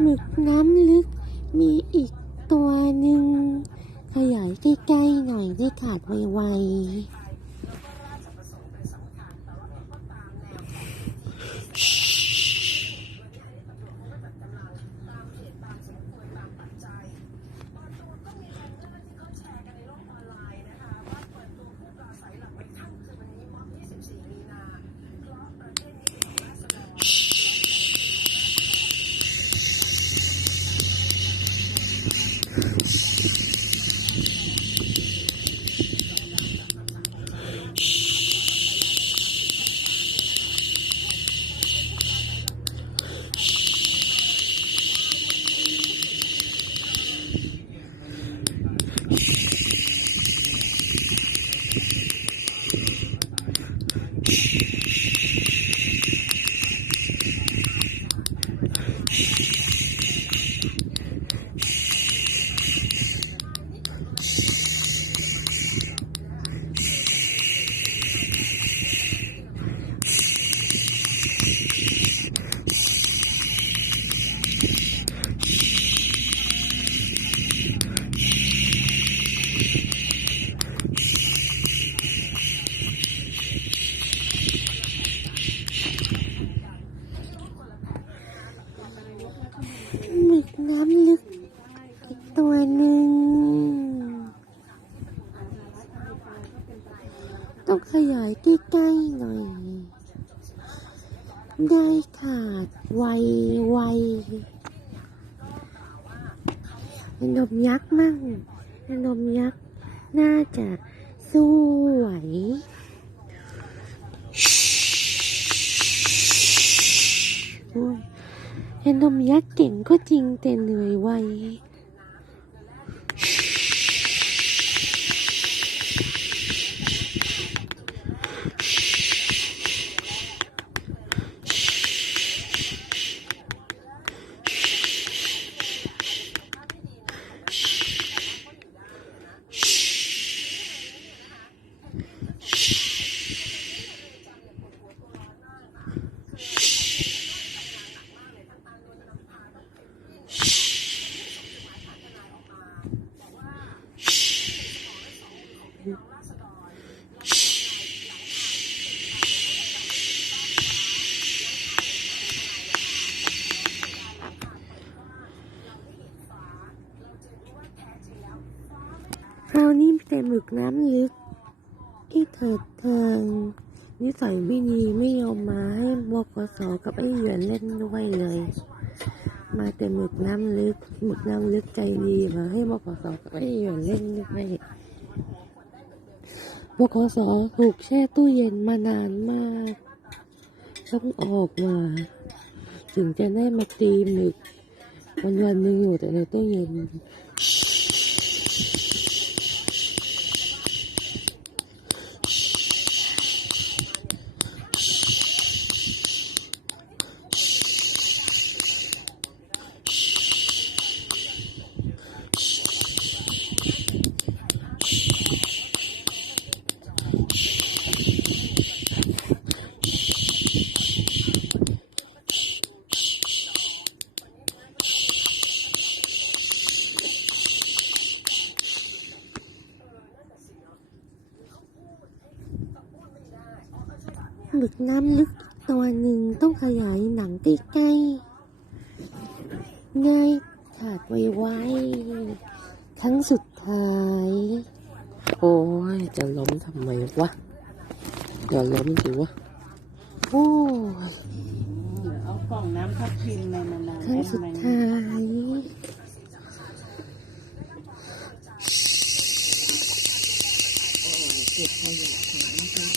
หมึกน้ำลึก มีอีกตัวหนึ่งขยายใกล้ๆหน่อยได้ขาดไวๆหมึกน้ำลึกอีกตัวหนึ่ง ต้องขยายใกล้ๆหน่อย ได้ขาดไวไวนมยักษ์มั่งนมยักษ์น่าจะสู้ไหวยเห็นนมยักษ์เก่งก็จริงแต่เหนื่อยไว ครานี้มีแต่หมึกน้ำลึกอีเถิดเทิงนิสัยไม่ดีไม่ยอมมาให้บกสกับไอ้เหยื่อเล่นด้วยเลย มาแต่หมึกน้ำลึกหมึกน้ำลึกใจดีมาให้บกสกับไอ้เหยื่อเล่นด้วย บกสถูกแช่ตู้เย็นมานานมากต้องออกมา ถึงจะได้มาตีหมึกวันวันหนึงอยู่แต่ในตู้เย็น หมึกน้ำลึกตัวหนึ่งต้องขยายหนังใกล้ใกล้ง่ายขาดไวไวครั้งสุดท้าย โอ้ย จะล้มทำไมวะอย่าล้มสิวะ โอ้ยเอากล่องน้ำทับทิมในมันนครั้งสุดท้ายเก็บขยะของ